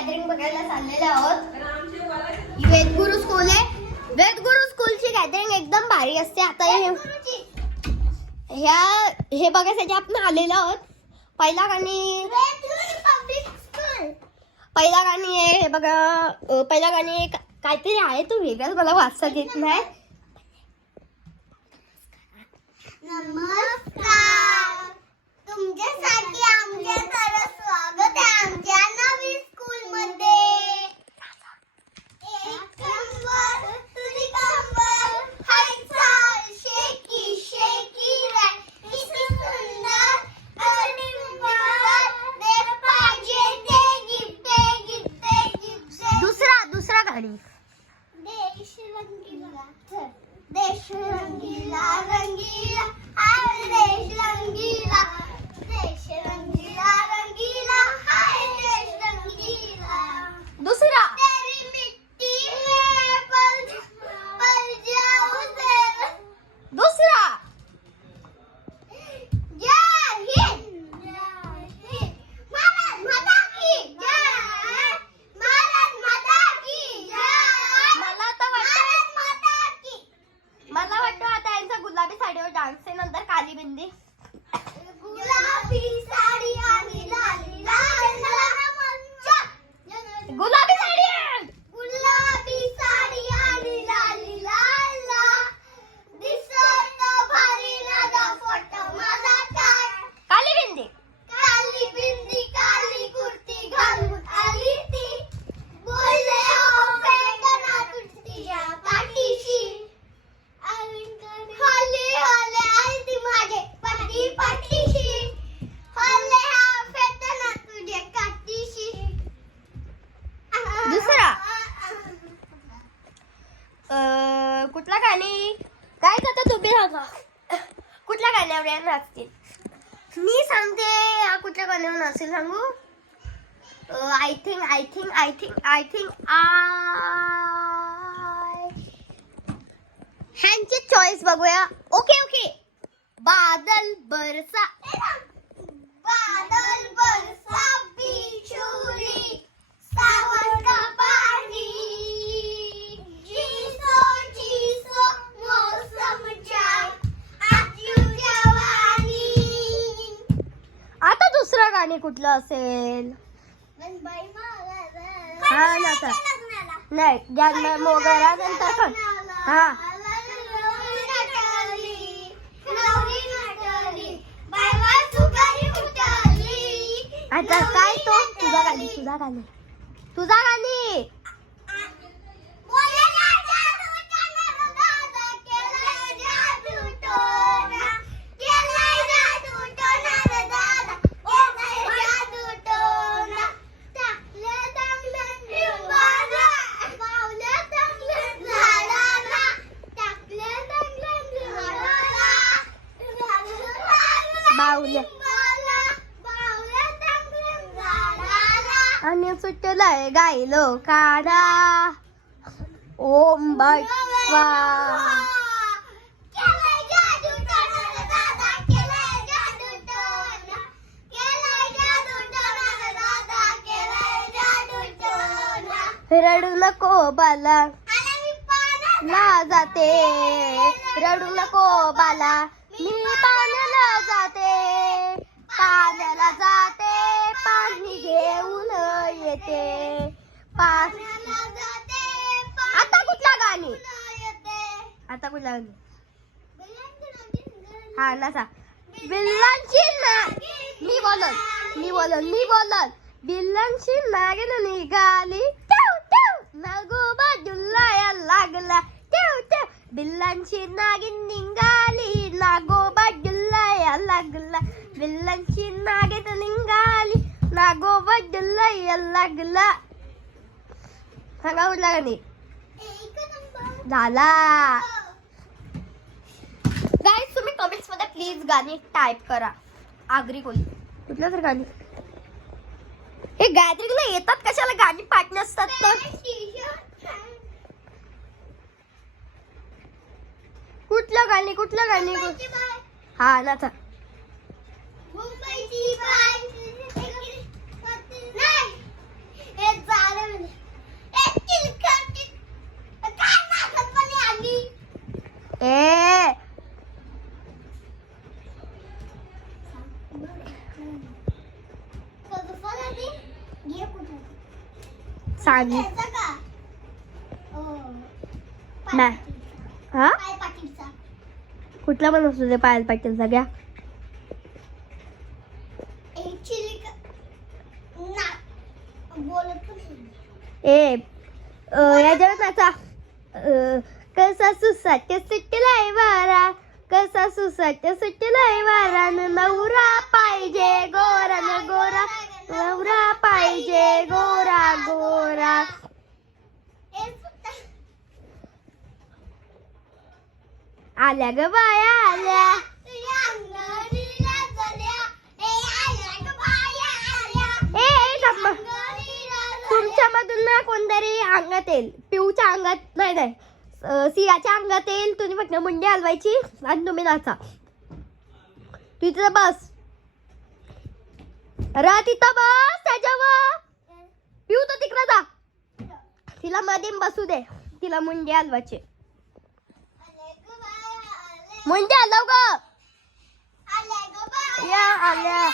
Gathering बघायला चाललेले आहोत. वेदगुरु स्कूल आहे. वेदगुरु स्कूलची गॅदरिंग एकदम भारी असते. आता हे बघायसाठी आपण आलेलो आहोत. पहिला गाणी आहे हे बघा. पहिला गाणी काहीतरी आहे तो वेगळाच मला वाचता येत नाही. नमस्कार, तुमच्यासाठी आमच्या घरात स्वागत आहे आमच्या नवीन स्कूल मध्ये. एक नंबर तुझी कंबर हालचाल शेकी शेकी किती सुंदर आणि सुंदर दे पाहिजे ते गिफ्ट. दुसरा गाडी. देश रंगीला देश रंगीला रंगीला हाय देश रंगीला देश रंगीला रंगीला हाय देश रंगीला. दुसरा तेरी मिट्टी में पल जाऊं तेरा. दुसरा जय हिंद भारत माता की जय भारत माता की जय. मला वाटतं आता यांचा गुलाबी साडीवर डान्स आहे. नंतर काली बिंदी. गुलाबी साडी आणि लाली लाल गुलाबी साडी गुलाबी साडी आणि लाली लाल दिसत भारी लागा फोटो माझा काय. काली बिंदी काली कुर्ती घालून आली ती. बोलले हो फेकना तुझ्या पाठीशी. हल्ले हल्ले आलती माझे पट्टी पाठीशी. हल्ले हा फेकना तुझ्या काठीशी. दुसरा कुठला गाणी काय करता तुम्ही सांगा. कुठल्या गाण्यावर नाचतील. मी सांगते कुठल्या गाण्यावर नाचेल सांगू. आय थिंक ह्यांची चॉईस बघूया. ओके बादल बरसा बिछुरी सावन का पानी जीसो मौसम जाए आजू जवानी. आता दुसरं गाणी कुठलं असेल. हा ना तर नाही ज्ञान मोगरा नंतर पण हा आता काय तो तुझा गाणी बावल्या आणि सुटलाय गायलो काढा ओम बटवा. रडू नको बाला ला जाते. रडू नको बाला मी पाण्याला जाते पाणी घेऊन येते. आता कुठला गाणी हा नसा बिल्लांची मी बोलन बिल्लांची नागिन निघाली. नागोबा जुल्लाया लागला. बिल्लांची नागिन निघाली. नागोबा जुल्लाया लागला. बिल्लांची नागिन निघाली. नागोबा जुल्लाया लागला. सांगा कुठला गाणी झाला. गाईज तुम्ही कमेंट्स मध्ये प्लीज गाणी टाइप करा. आगरी कोणी कुठलं तर गाणी. हे गॅदरिंगला येतात कशाला गाणी पाठ नसतात तर. कुठलं गाणी हा ना तर मुंबईची बाई सांग मॅ हा कुठला पण असू दे पायल पाटीलचा घ्या. ए याच्यावर नाचा. कसा सुसाट सुटलाय वारा, कसा सुसाट सुटलाय वारा, नवरा पाहिजे गोरा न गोरा, नवरा पाहिजे गोरा गोरा. आल्या ग बाया आल्या, तुमच्या मधून ना कोणतरी अंगात येईल. पिऊच्या अंगात नाही नाही सियाच्या अंगात येईल. तुम्ही फक्त मुंडी हलवायची आणि तुम्ही नाचा. तिथं बस तिथं बस त्याच्यावर. पिऊ तर तिकडे जा. तिला मध्ये बसू दे. तिला मुंडी हलवायची. मुंडी हलव ग. या आल्या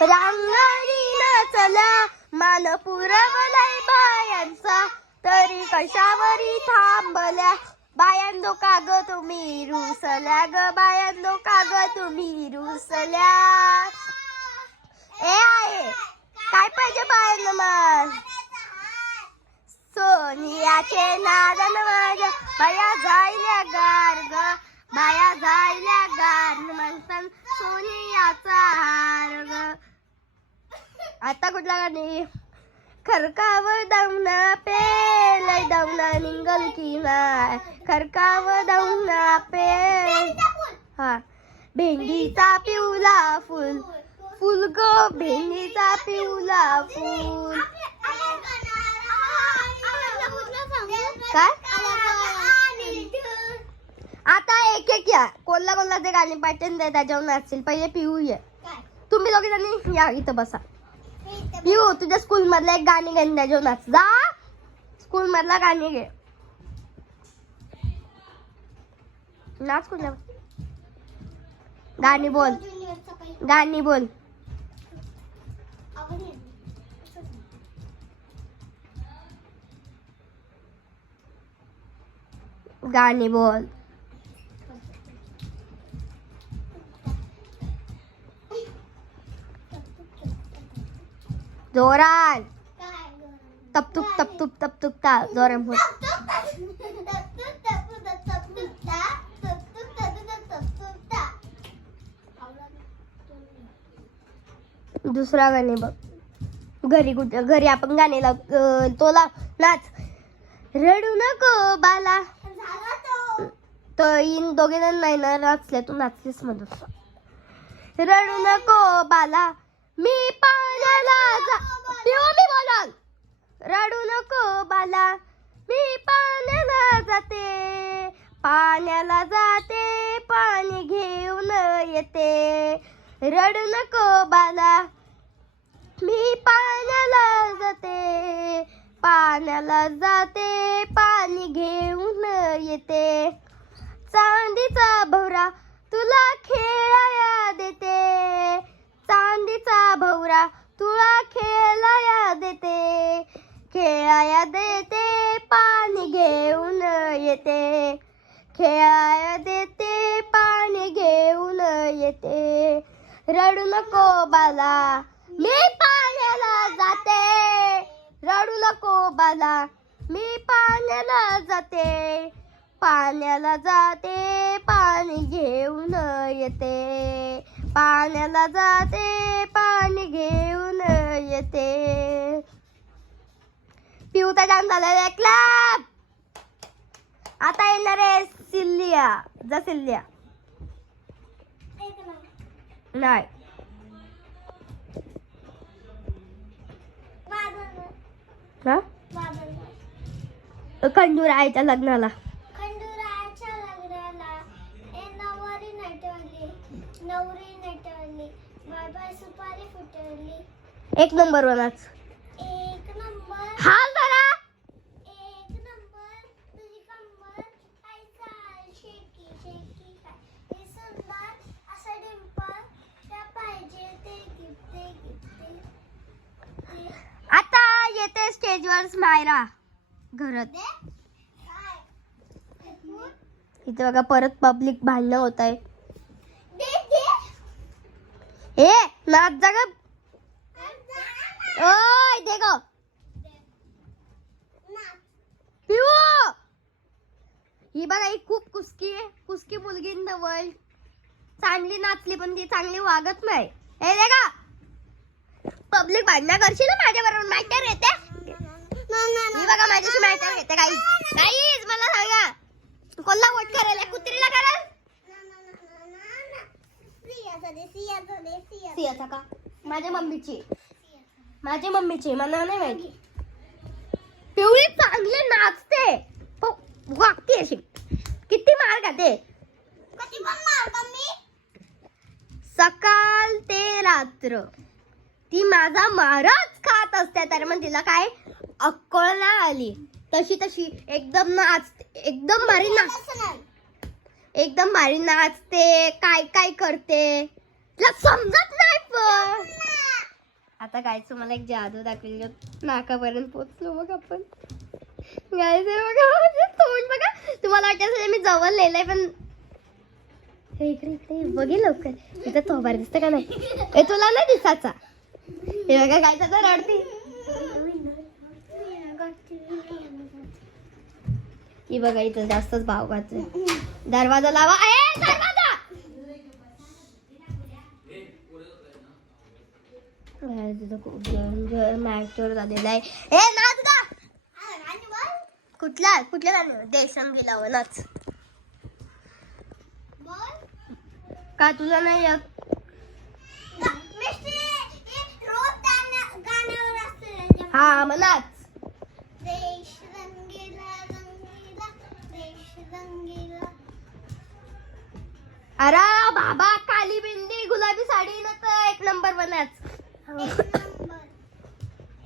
रांगणी नाचल्या, मान पुरवलाय बायांचा, तरी कशावरी थांबल्या. बायांनो का ग तुम्ही रुसल्या ग, बायांनो का ग तुम्ही रुसल्या. ए आहे काय पाहिजे बायांना मग. सोनियाचे नादन माझ्या बाया जायल्या गार ग, बाया जायल्या गार म्हणतात सोनियाचा हार ग. आता कुठला गाणी. खरकावर दावना पेल दावना निंगल की नाय, खरकावर दावना पेल. हा भेंडीचा पिवला फुल, फुल ग भेंडीचा पिवला फुल. काय आता एक एक या. कोणला कोणला ते गाणी पाठवून दे त्याच्यावर नाचतील. पहिले पिऊ ये. तुम्ही दोघे जणी या इथं बसा. पिऊ तुझ्या स्कूल मधलं एक गाणी घेऊन त्याच्यावर नाच. जा स्कूल मधला गाणी घे. नाच कुठल्या गाणी बोल. गाणी बोल. गाणी बोल. जोरान तपतुक तपतुक तपतुक ता जोरान बोल. दुसरा गाणे बघ. घरी कुठं घरी आपण गाणे लाव. तोला नाच. रडू नको बाला. तर इन दोघे जण नाही ना नाचले. तू नाचलीस मधून. रडू नको बाला मी पाण्याला जा. मी बोलाल. रडू नको बाला मी पाण्याला जाते, पाण्याला जाते पाणी घेऊन येते. रडू नको बाला मी पाण्याला जाते, पाण्याला जाते पाणी घेऊन येते. चांदीचा भवरा तुला खेळाया देते, चांदीचा भवरा तुला खेळाया देते, खेळाया देते पाणी घेऊन येते, खेळाया देते पाणी घेऊन येते. रडू नको बाला मी पाण्याला जाते, रडू नको बाला मी पाण्याला जाते, पाण्याला जाते पाणी घेऊन येते, पाण्याला जाते पाणी घेऊन येते. पिऊचा डान्स झालेला क्लॅप. आता येणार आहे सिल्लिया. जा सिल्लिया. नाही खंडूरायाच्या लग्नाला. खंडूरायाच्या लग्नाला नवरी नटवली, नवरी नटवली, बाय बाय सुपारी फुटवली. एक नंबर वरच. एक नंबर. हाल धरा. एक नंबर तुझी कंबर काय चाल शेकी शेकी काय हे सुंदर असं डिंपल त्या आहे स्टेजवर मायरा घरात. इथे बघा परत पब्लिक भांडणं होत आहे. ए नाच जा ग. ओय दे ग पिऊ. ही बघा ही खूप कुस्की मुलगी इन द वर्ल्ड. चांगली नाचली पण ती चांगली वागत नाही. हे दे ग. पब्लिक भांडणं करशील ना माझ्या बरोबर. मॅटर येते ही बघा माझ्याशी मॅटर येते. गाईज मला सांगा कोणला वोट करेल? कुत्रीला करेल? सियाचा का? माझ्या मम्मीची मला नाही माहिती. पिवळी चांगली नाचते वागते अशी. किती मार खाते सकाळ ते रात्र. ती माझा मारच खात असते. तर मग तिला काय अक्कल नाही आली. तशी एकदम भारी नाचते. काय करते तिला समजत नाही. पण आता काय तुम्हाला एक जादू दाखवली. नाकापर्यंत पोचलो बघ आपण. गायस बघा तोंड बघा. तुम्हाला वाटत मी जवळ लिहिलंय पण इकडे बघे लवकर. तिथं थोबार दिसतं का नाही? हे तुला नाही दिसाचा. हे बघा काय तर रडती. ही बघा इथं जास्तच भाव घातले. दरवाजा लावा. दरवाजा खूप मॅक्टर झालेला आहे. ए नाच गा. कुठल्या देशम गेला नाच. का तुला नाही येत? हा मग नाच. देश रंगीला रंगीला देश रंगीला. अरे बाबा काली बिंदी गुलाबी साडी न तर एक नंबर बनाच.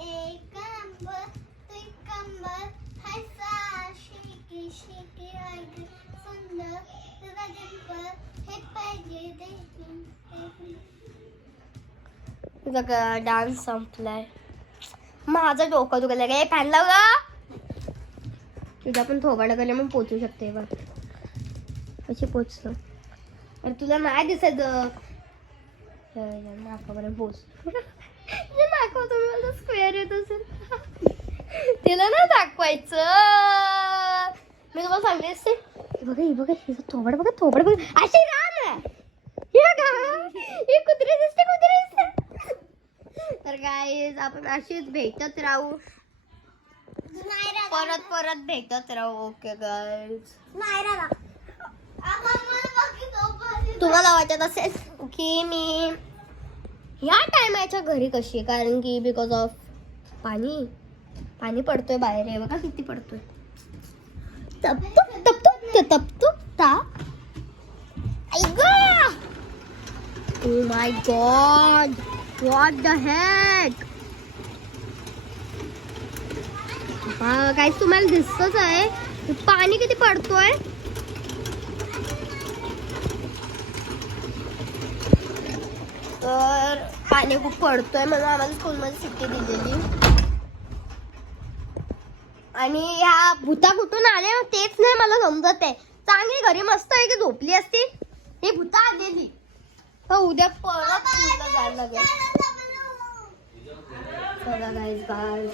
एक नंबर तू कंबर हसा शिकी शिकी आगे सुंदर तुझा डिंपल हे पाहिजे तुझा डान्स संपलाय. माझं डोकं दुखायला काय फॅन लाव. तुझा पण थोबाडा गेला मग पोचू शकते बघ. कशी पोचतो? अरे तुला नाही दिसत. नाकापर्यंत पोच. नाकावर स्क्वेअर येत असेल. तिला ना दाखवायचं. मी तुम्हाला सांगले असते. बघा हिचं थोबड बघा. अशी राहा ना. ही कुत्री दिसते. तर गाईज आपण अशीच भेटत राहू. परत भेटत राहू. Okay guys. तुम्हाला वाटत असेल की मी ह्या टायमाच्या घरी कशी आहे? कारण की बिकॉज ऑफ पाणी पडतोय बाहेर. आहे बघा किती पडतोय. तपतो ता. Oh my God what the heck. काय तुम्हाला दिसतच आहे पाणी किती पडतोय. तर पाणी खूप पडतोय म्हणून आम्हाला स्कूलमध्ये सुट्टी दिलेली. आणि ह्या भूता कुठून आले तेच नाही मला समजत आहे. चांगली घरी मस्त आहे की झोपली असती. ही भूता आलेली तर उद्या परत जायला लागेल. चला गाईज बाय.